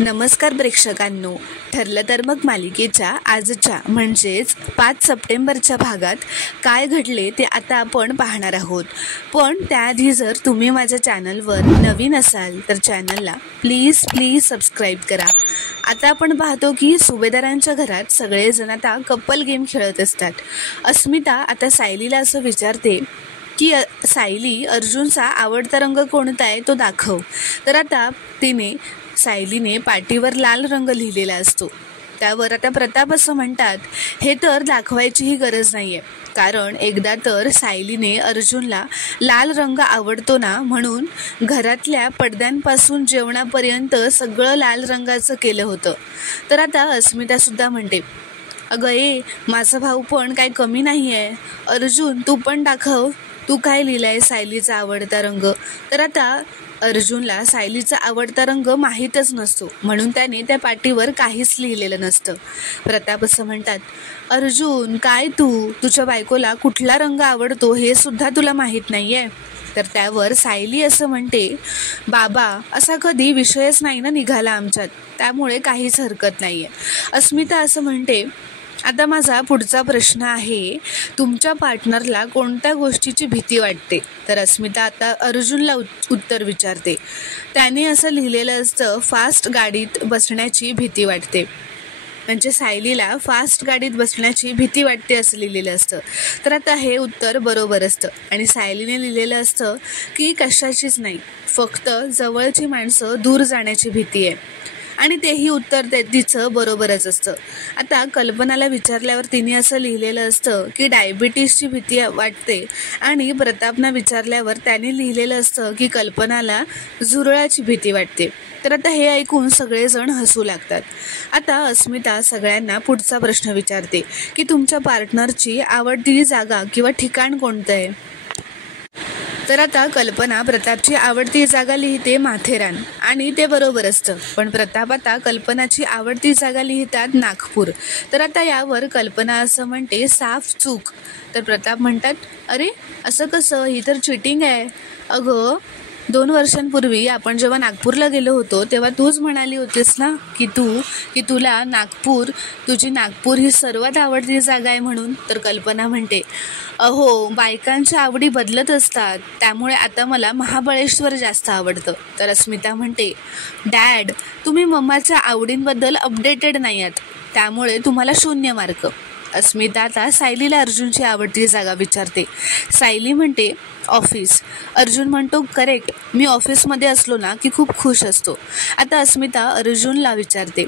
नमस्कार प्रेक्षकांनो, ठरलं तर मग मालिकेच्या आजच्या म्हणजेच 5 सप्टेंबरच्या भागात काय घडले ते आता आपण पाहणार आहोत. पण त्याआधी जर तुम्ही माझ्या चॅनलवर नवीन असाल तर चॅनलला प्लीज सबस्क्राईब करा. आता आपण पाहतो की सुभेदारांच्या घरात सगळेजण आता कपल गेम खेळत असतात. अस्मिता आता सायलीला असं विचारते की सायली, अर्जुनचा आवडता रंग कोणता आहे तो दाखव. तर आता सायलीने पाटीवर लाल रंग लिहिलेला असतो. त्यावर आता प्रताप असं म्हणतात, हे तर दाखवायचीही गरज नाही आहे, कारण एकदा तर सायलीने अर्जुनला लाल रंग आवडतो ना, म्हणून घरातल्या पडद्यांपासून जेवणापर्यंत सगळं लाल रंगाचं केलं होतं. तर आता अस्मितासुद्धा म्हणते, अगं माझा भाऊ पण काय कमी नाही आहे. अर्जुन, तू पण दाखव, तू काय लिहिलंय सायलीचा आवडता रंग. तर आता अर्जुनला सायलीचा आवडता रंग माहीतच नसतो, म्हणून त्याने त्या पाटीवर काहीच लिहिलेलं नसतं. प्रताप असं म्हणतात, अर्जुन काय तुझ्या बायकोला कुठला रंग आवडतो हे सुद्धा तुला माहीत नाही आहे. तर त्यावर सायली असं म्हणते, बाबा असा कधी विषयच नाही ना निघाला आमच्यात, त्यामुळे काहीच हरकत नाही आहे. अस्मिता असं म्हणते, आता माझा पुढचा प्रश्न आहे, तुमच्या पार्टनरला कोणत्या गोष्टीची भीती वाटते. तर अस्मिता आता अर्जुनला उत्तर विचारते. त्याने असं लिहिलेलं असतं, फास्ट गाडीत बसण्याची भीती वाटते. म्हणजे सायलीला फास्ट गाडीत बसण्याची भीती वाटते असं लिहिलेलं असतं. तर आता हे उत्तर बरोबर असतं आणि सायलीने लिहिलेलं असतं की कशाचीच नाही, फक्त जवळची माणसं दूर जाण्याची भीती आहे. आणि तेही उत्तर तिचं बरोबरच असतं. आता कल्पनाला विचारल्यावर तिने असं लिहिलेलं असतं की डायबिटीसची भीती वाटते आणि प्रतापना विचारल्यावर त्याने लिहिलेलं असतं की कल्पनाला झुरळाची भीती वाटते. तर आता हे ऐकून सगळेजण हसू लागतात. आता अस्मिता सगळ्यांना पुढचा प्रश्न विचारते की तुमच्या पार्टनरची आवडती जागा किंवा ठिकाण कोणतं आहे. तर आता कल्पना प्रतापची आवडती जागा लिहिते माथेरान, आणि ते बरोबर असतं. पण प्रताप आता कल्पनाची आवडती जागा लिहितात नागपूर. तर आता यावर कल्पना असं म्हणते, साफ चूक. तर प्रताप म्हणतात, अरे असं कसं, ही तर चिटिंग आहे. अगं 2 वर्षांपूर्वी आपण जेव्हा नागपूरला गेलो होतो तेव्हा तूच म्हणाली होतीस ना की तुला तुझी नागपूर ही सर्वात आवडती जागा आहे म्हणून. तर कल्पना म्हणते, अहो बायकांच्या आवडी बदलत असतात, त्यामुळे आता मला महाबळेश्वर जास्त आवडतं. तर अस्मिता म्हणते, डॅड तुम्ही मम्माच्या आवडींबद्दल अपडेटेड नाही आहात, त्यामुळे तुम्हाला 0 मार्क. अस्मिता आता सायलीला अर्जुनची आवडती जागा विचारते. सायली म्हणते, ऑफिस. अर्जुन म्हणतो, करेक्ट, मी ऑफिसमध्ये असलो ना की खूप खुश असतो. आता अस्मिता अर्जुनला विचारते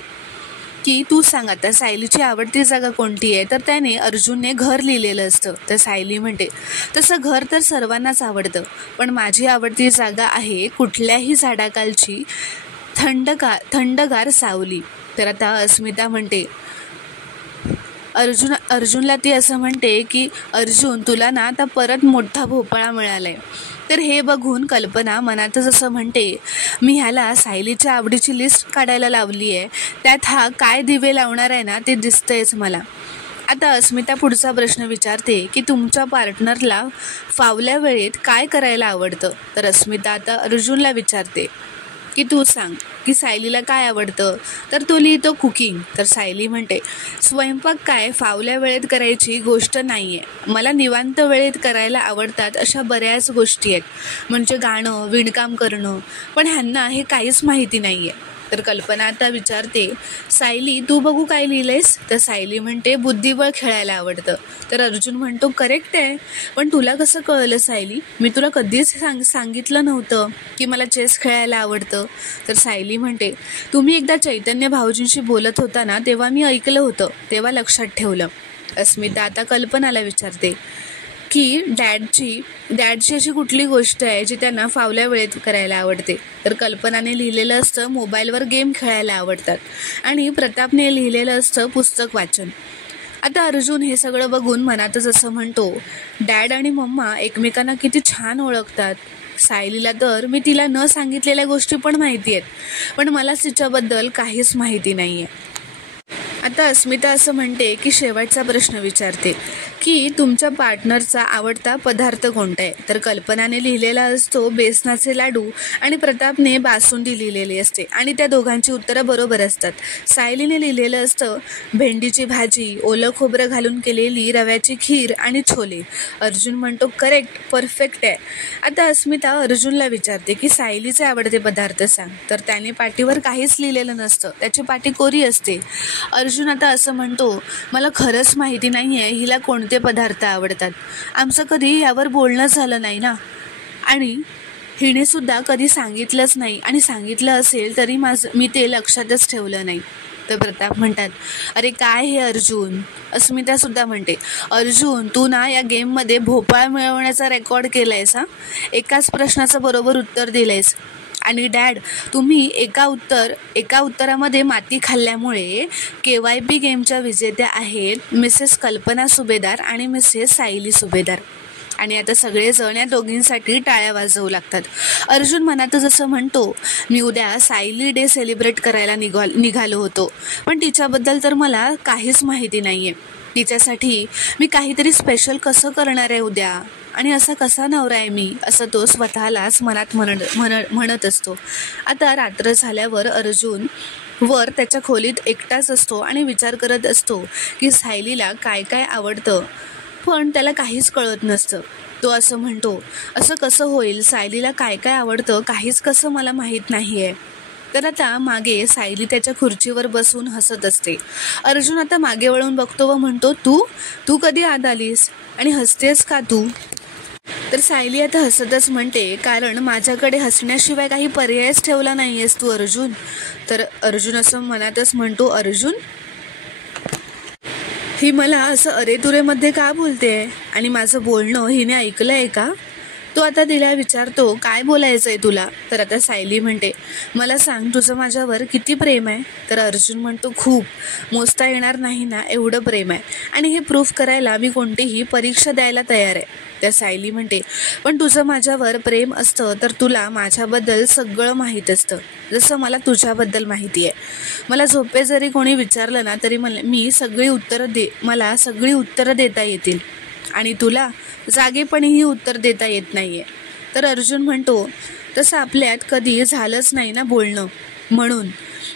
की तू सांग आता सायलीची आवडती जागा कोणती आहे. तर त्याने अर्जुनने घर लिहिलेलं असतं. तर सायली म्हणते, तसं घर तर सर्वांनाच आवडतं, पण माझी आवडती जागा आहे कुठल्याही झाडाखालची थंडगार सावली. तर आता अस्मिता म्हणते, अर्जुनला ती असं म्हणते की अर्जुन, तुला ना आता परत मोठा भोपळा मिळालाय. तर हे बघून कल्पना मनातच असं म्हणते, मी ह्याला सायलीच्या आवडीची लिस्ट काढायला लावली आहे, त्यात हा काय दिवे लावणार आहे ना ते दिसतंयच मला. आता अस्मिता पुढचा प्रश्न विचारते की तुमच्या पार्टनरला फावल्या वेळेत काय करायला आवडतं. तर अस्मिता आता अर्जुनला विचारते की तू सांग की सायलीला काय आवडतं. तर तो लिहितो कुकिंग. तर सायली म्हणते, स्वयंपाक काय फावल्या वेळेत करायची गोष्ट नाही आहे, मला निवांत वेळेत करायला आवडतात अशा बऱ्याच गोष्टी आहेत, म्हणजे गाणं, विणकाम करणं, पण ह्यांना हे काहीच माहिती नाही आहे. तर कल्पना आता विचारते, सायली तू बघू काय लिहिलंयस. तर सायली म्हणते, बुद्धिबळ खेळायला आवडतं. तर अर्जुन म्हणतो, करेक्ट आहे, पण तुला कसं कळलं सायली, मी तुला कधीच सांगितलं नव्हतं की मला चेस खेळायला आवडतं. तर सायली म्हणते, तुम्ही एकदा चैतन्य भाऊजींशी बोलत होता ना तेव्हा मी ऐकलं होतं, तेव्हा लक्षात ठेवलं. अस्मिता आता कल्पनाला विचारते की डॅडची अशी कुठली गोष्ट आहे जी त्यांना फावल्या वेळेत करायला आवडते. तर कल्पनाने लिहिलेलं असतं, मोबाईलवर गेम खेळायला आवडतात, आणि प्रतापने लिहिलेलं असतं, पुस्तक वाचन. आता अर्जुन हे सगळं बघून मनातच असं म्हणतो, डॅड आणि मम्मा एकमेकांना किती छान ओळखतात. सायलीला तर मी तिला न सांगितलेल्या गोष्टी पण माहिती आहेत, पण मला तिच्याबद्दल काहीच माहिती नाही आहे. आता अस्मिता असं म्हणते की शेवटचा प्रश्न विचारते की तुमच्या पार्टनरचा आवडता पदार्थ कोणता आहे. तर कल्पनाने लिहिलेला असतो बेसनाचे लाडू आणि प्रतापने बासुंदी लिहिलेली असते आणि त्या दोघांची उत्तरं बरोबर असतात. सायलीने लिहिलेलं असतं भेंडीची भाजी, ओलं खोबरं घालून केलेली रव्याची खीर आणि छोले. अर्जुन म्हणतो करेक्ट, परफेक्ट आहे. आता अस्मिता अर्जुनला विचारते की सायलीचे आवडते पदार्थ सांग. तर त्याने पाटीवर काहीच लिहिलेलं नसतं, त्याची पाटी कोरी असते. अर्जुन आता असं म्हणतो मला खरंच माहिती नाही आहे हिला कोणते पदार्थ आवडतात. आमचं कधी यावर बोलणं झालं नाही ना, आणि हिने सुद्धा कधी सांगितलंच नाही, आणि सांगितलं असेल तरी मी ते लक्षातच ठेवलं नाही. तर प्रताप म्हणतात अरे काय हे अर्जुन. अस्मिता सुद्धा म्हणते अर्जुन तू ना या गेममध्ये भोपाळ मिळवण्याचा रेकॉर्ड केलायस हा. एकाच प्रश्नाचं बरोबर उत्तर दिलंयस. आणि डॅड तुम्ही एका उत्तरामध्ये माती खाल्ल्यामुळे KYP गेमच्या विजेत्या आहेत मिसेस कल्पना सुभेदार आणि मिसेस सायली सुभेदार. आणि आता सगळेजण या दोघींसाठी टाळ्या वाजवू लागतात. अर्जुन मनातच असं म्हणतो मी उद्या सायली डे सेलिब्रेट करायला निघालो होतो, पण तिच्याबद्दल तर मला काहीच माहिती नाही आहे. तिच्यासाठी मी काहीतरी स्पेशल कसं करणार आहे उद्या, आणि असा कसा नवरा आहे मी, असं तो स्वतःलाच मनात म्हणत असतो. आता रात्र झाल्यावर अर्जुन वर त्याच्या खोलीत एकटाच असतो आणि विचार करत असतो की सायलीला काय काय आवडतं, पण त्याला काहीच कळत नसतं. तो असं म्हणतो असं कसं होईल, सायलीला काय काय आवडतं काहीच कसं मला माहीत नाही आहे. तर आता मागे सायली त्याच्या खुर्चीवर बसून हसत असते. अर्जुन आता मागे वळून बघतो व म्हणतो तू कधी आत आलीस आणि हसतेस का तू. तर सायली आता हसतच म्हणते कारण माझ्याकडे हसण्याशिवाय काही पर्यायच ठेवला नाही आहेस तू अर्जुन. तर अर्जुन असं मनातच म्हणतो अर्जुन ही मला असं अरेतुरेमध्ये का बोलते आणि माझं बोलणं हिने ऐकलं आहे का. तो आता तिला विचारतो काय बोलायचं आहे तुला. तर आता सायली म्हणते मला सांग तुझं माझ्यावर किती प्रेम आहे. तर अर्जुन म्हणतो खूप, मोजता येणार नाही ना एवढं प्रेम आहे, आणि हे प्रूफ करायला मी कोणतीही परीक्षा द्यायला तयार आहे. त्या सायली म्हणते पण तुझं माझ्यावर प्रेम असतं तर तुला माझ्याबद्दल सगळं माहीत असतं, जसं मला तुझ्याबद्दल माहिती आहे. मला झोपे जरी कोणी विचारलं ना तरी मला सगळी उत्तरं देता येतील, आणि तुला जागेपणीही उत्तर देता येत नाही आहे. तर अर्जुन म्हणतो तसं आपल्यात कधी झालंच नाही ना बोलणं म्हणून.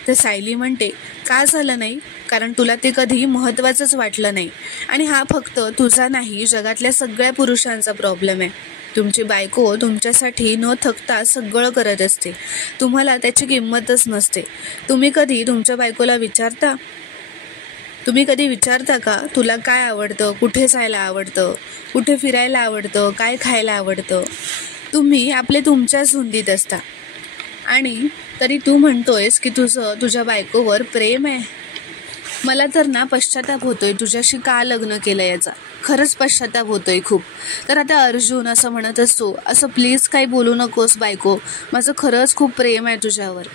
तर सायली म्हणते का झालं नाही, कारण तुला ते कधी महत्त्वाचंच वाटलं नाही, आणि हा फक्त तुझा नाही जगातल्या सगळ्या पुरुषांचा प्रॉब्लेम आहे. तुमची बायको तुमच्यासाठी न थकता सगळं करत असते, तुम्हाला त्याची किंमतच नसते. तुम्ही कधी तुमच्या बायकोला विचारता का तुला काय आवडतं, कुठे जायला आवडतं, कुठे फिरायला आवडतं, काय खायला आवडतं. तुम्ही तुमच्याच धुंदीत असता, आणि तरी तू म्हणतोयस की तुझ्या बायकोवर प्रेम आहे. मला तर ना पश्चाताप होतोय तुझ्याशी का लग्न केलं याचा, खरंच पश्चाताप होतोय खूप. तर आता अर्जुन असं म्हणत असतो असं प्लीज काही बोलू नकोस बायको, माझं खरंच खूप प्रेम आहे तुझ्यावर.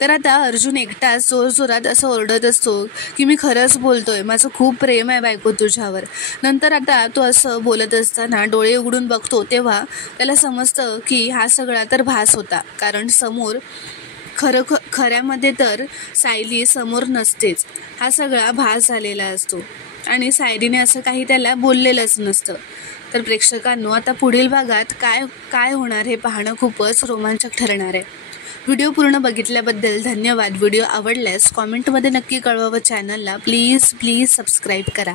तर आता अर्जुन एकटाच जोरजोरात असं ओरडत असतो की मी खरंच बोलतोय, माझं खूप प्रेम आहे बायको तुझ्यावर. नंतर आता तो असं बोलत असताना डोळे उघडून बघतो तेव्हा त्याला समजतं की हा सगळा तर भास होता, कारण समोर खऱ्यामध्ये तर सायली समोर नसतेच. हा सगळा भास झालेला असतो आणि सायलीने असं काही त्याला बोललेलंच नसतं. तर प्रेक्षकांनो आता पुढील भागात काय होणार हे पाहणं खूपच रोमांचक ठरणार आहे. व्हिडिओ पूर्ण बघितल्याबद्दल धन्यवाद. व्हिडिओ आवडल्यास कॉमेंटमध्ये नक्की कळवा व चॅनलला प्लीज सबस्क्राईब करा.